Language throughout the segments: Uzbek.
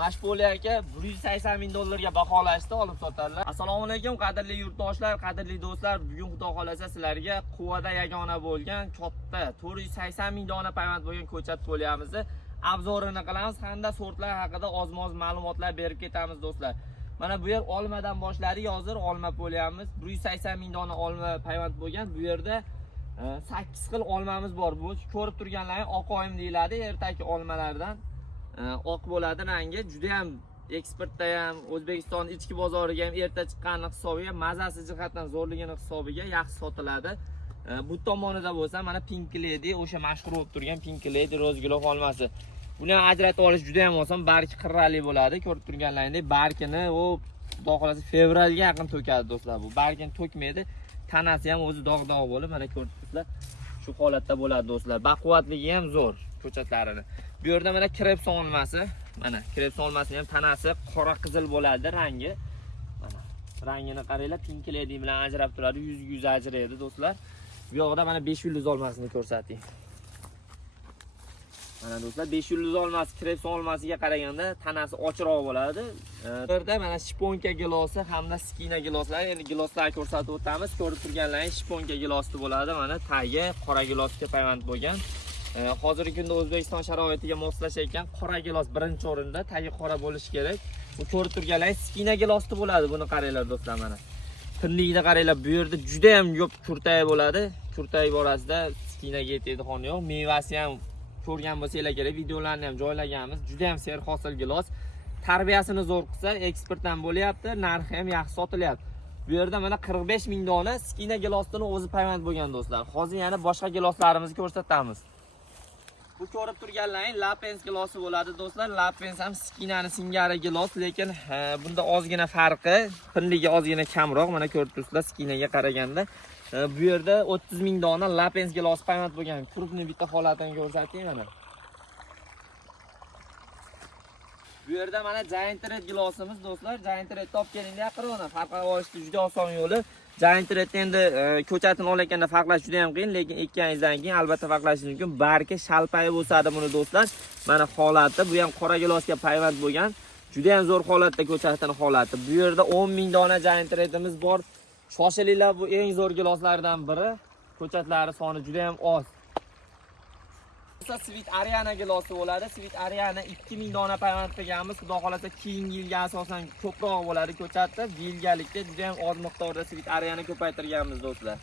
Mashpoli aka 180 ming dollarga baholashda olib sotadilar. Assalomu alaykum qadrli yurtdoshlar, qadrli do'stlar. Bugun xudo xolasa sizlarga quvada yagona bo'lgan katta 480 ming dona payvand bo'lgan ko'chat qo'lyamiz. Obzorini qilamiz hamda sortlar haqida oz-moz ma'lumotlar berib ketamiz do'stlar. Mana bu yer olmadan boshlari hozir olma qo'lyamiz. 180 ming dona olma payvand bo'lgan. Bu yerda 8 xil olmamiz bor. Bu ko'rib turganlaring oq oyim deyiladi, ertaki olmalardan. Oq bo'ladi rangi, juda ham eksportda ham O'zbekiston ichki bozoriga ham erta chiqqani hisobiga, mazasi jihatdan zo'rligini hisobiga yaxshi sotiladi. Bu tomonida bo'lsa mana Pink Lady, o'sha mashhur bo'lib turgan Pink Lady rozgulov olmasi. Buni ham ajratib olish juda ham oson, barki qirrali bo'ladi. Ko'rib turganlaringdek, barkini u xudo xolasa fevralga yaqin to'kadi do'stlar. Bu barkini to'kmaydi, tanasi ham o'zi dog'-dog' bo'lib, mana ko'rdingizlar. Shu holatda bo'ladi do'stlar. Baquvvatligi ham zo'r ko'chatlarini. Bu yerda mana krepson olmasi, mana krepson olmasining ham tanasi qora qizil bo'ladi rangi. Mana rangini qaranglar, Pink Lady bilan ajrab turadi, 100 ajraydi do'stlar. Bu yoqda mana 5 yulduz olmasini ko'rsating. Mana do'stlar 5 yulduz olmasi krepson olmasiga qaraganda tanasi ochiqroq bo'ladi. Bu yerda mana shiponka gilosi hamda skina giloslar, endi giloslarni ko'rsatib o'tamiz. Ko'rib turganlaringiz shiponka gilosi bo'ladi. Mana tagi qora gilosga payvand bo'lgan. Hozirgi kunda O'zbekiston sharoitiga moslashayotgan qora gilos birinchi o'rinda, tagi qora bo'lishi kerak. Bu ko'rib turganlaringiz skina gilosda bo'ladi. Buni qaranglar do'stlar mana. Tinlikda qaranglar, bu yerda juda ham ko'p kurtay bo'ladi. Kurtay borasida skinaga yetadigan yo'q. Mevasi ham ko'rgan bo'lsanglar kerak, videolarni ham joylaganmiz. Juda ham serhosil gilos. Tarbiyasini zo'r qilsa, eksportdan bo'lyapti, narxi ham yaxshi sotilyapti. Bu yerda mana 45 ming dona skina gilosdan o'zi payvand bo'lgan do'stlar. Hozir yana boshqa giloslarimizni ko'rsatamiz. Bu ko'rib turganlaring Lapens gilosi bo'ladi do'stlar. Lapens ham skinani singari gilos, lekin bunda ozgina farqi, pinligi ozgina kamroq. Mana ko'rib turibsizlar skinaga qaraganda. Bu yerda 30 ming dona Lapens gilosi payvand bo'lgan. Krupni bitta holatini ko'rsating mana. Bu yerda mana Giant Red gilosimiz do'stlar. Giant Red top kelinglar yaqinroq. Farqini olishda juda oson yo'li. Giant Red endi ko'chatini olayotganda farqlash juda ham qiyin, lekin ekkaningizdan keyin albatta farqlash mumkin. Barki shalpayi bo'lsadi buni do'stlar. Mana holati, bu ham qora gilosga payvand bo'lgan. Juda ham zo'r holatda ko'chatning holati. Bu yerda 10 ming dona Giant Redimiz bor. Shoshilinglar, bu eng zo'r giloslardan biri. Ko'chatlari soni juda ham oz. Sweet Ariana gilosi bo'ladi. Sweet Ariana 2000 dona payvand qilganmiz. Xudo xolasa keyingi yilga asosan ko'proq bo'ladi ko'chatda. Yilgalikda juda ham oz miqdorda Sweet Ariana ko'paytirganmiz do'stlar.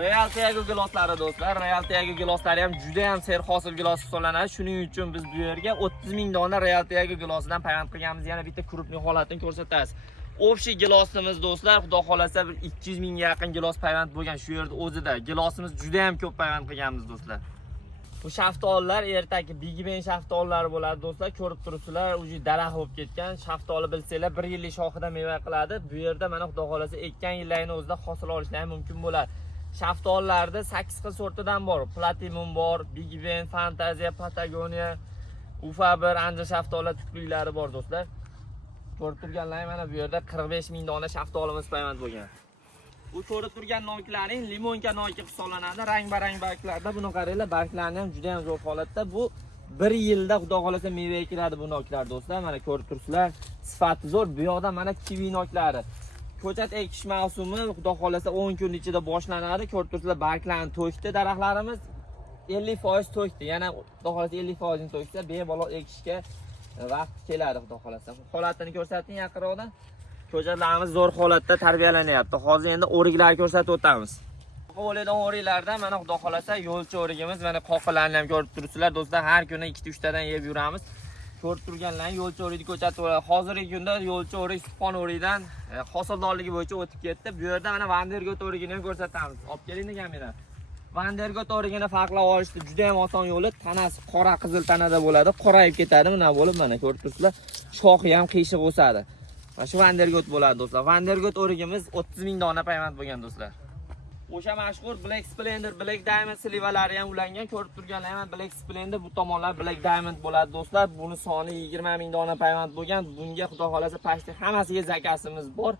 Real Tiago giloslari do'stlar. Real Tiago giloslari ham juda ham serhosil gilos hisoblanadi. Shuning uchun biz bu yerga 30 ming dona Real Tiago gilosidan payvand qilganmiz. Yana bitta krupning holatini ko'rsatamiz. Obshi gilosimiz do'stlar, xudo xolasa 200 mingga yaqin gilos payvand bo'lgan shu yerda o'zida. Gilosimiz juda ham ko'p payvand qilganmiz do'stlar. Bu shaftolilar ertaki Big Ben shaftolilari bo'ladi do'stlar. Ko'rib turibsizlar, uji daraxt bo'lib ketgan. Shaftoli bilsanglar 1 yillik shoxida meva qiladi. Bu yerda mana xudo xolasa ekkan yillarning o'zida hosil olishlari mumkin bo'ladi. Shaftolilarda 8 xil sortidan bor. Platinum bor, Big Ben, Fantasia, Patagonia, Ufa 1 ancha shaftoli tukliklari bor do'stlar. Ko'rib turganlaring mana bu yerda 45 ming dona shaftolimiz payvand bo'lgan. Bu ko'rib turgan noklaring limonka noki hisoblanadi. Rang-barang barglarda buni qaranglar, barglarni ham juda ham zo'r holatda. Bu 1 yilda xudo xolasa meva kiradi bu noklar do'stlar. Mana ko'rib turibsizlar, sifati zo'r. Bu yoqda mana kivi noklari. Ko'chat ekish mavsumi xudo xolasa 10 kun ichida boshlanadi. Ko'rib turibsizlar, barglarni to'kdi daraxtlarimiz. 50% to'kdi. Yana xudo xolasa 50% ni to'ksa, bemalol ekishga vaqt keladi xudo xolasa. Holatini ko'rsating yaqinroqdan. Ko'chatlarimiz zo'r holatda tarbiyalanyapti. Hozir endi o'riklarni ko'rsatib o'tamiz. Qo'lidan o'riklardan mana xudo xolasa yo'lchi o'rigimiz, mana qoqilarni ham ko'rib turibsizlar do'stlar. Har kuni 2-3 tadan yeb yuramiz. Ko'rib turganlarni yo'lchi o'rikni ko'rsatib o'tamiz. Hozirgi kunda yo'lchi o'rik Supon o'rikdan hosildorligi bo'yicha o'tib ketdi. Bu yerda mana Vandergot o'rigini ham ko'rsatamiz. Olib keling kamera. Vandergot o'rigini farqlab olishda juda ham oson yo'li. Tanasi qora qizil tanada bo'ladi. Qorayib ketadi mana bo'lib, mana ko'rib turibsizlar. Shoxi ham qiyshiq o'sadi. Shu Vandergot bo'ladi do'stlar. Vandergot o'rigimiz 30 ming dona payvand bo'lgan do'stlar. O'sha mashhur Black Splendor, Black Diamond slivalari ham ulangan. Ko'rib turganlar ham Black Splendor, bu tomonlar Black Diamond bo'ladi do'stlar. Buni soni 20 ming dona payvand bo'lgan. Bunga xudo xolasa pashti hammasiga zakasimiz bor.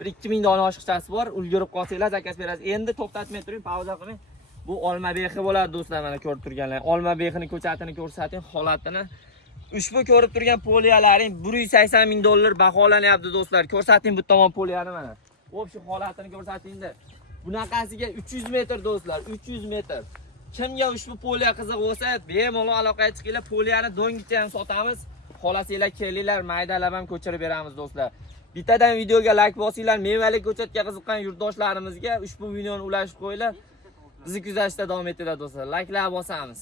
1-2 ming dona oshiqchasi bor. Ulgurib qolsanglar zakas berasiz. Endi to'xtatmay turing, pauza qilmang. Bu olma bexi bo'ladi do'stlar, mana ko'rib turganlar. Olma bexini ko'chatini ko'rsating, holatini Ushbu ko'rib turgan poliyalaring 180 ming dollar baholanyapti do'stlar. Ko'rsating bu tomon poliyani mana. Xo'p, shu holatini ko'rsatingda. Bunaqasiga 300 metr do'stlar, 300 metr. Kimga ushbu poliya qiziq bo'lsa, bemalol aloqaga chiqinglar. Poliyani do'ngicha ham sotamiz. Xolasinglar, kelinglar, maydalab ham ko'chirib beramiz do'stlar. Bittadan videoga like bosinglar, mevali ko'chatga qiziqqan yurtdoshlarimizga ushbu videoni ulashib qo'yinglar. Bizni kuzatishda davom etinglar do'stlar. Like'lar bosamiz.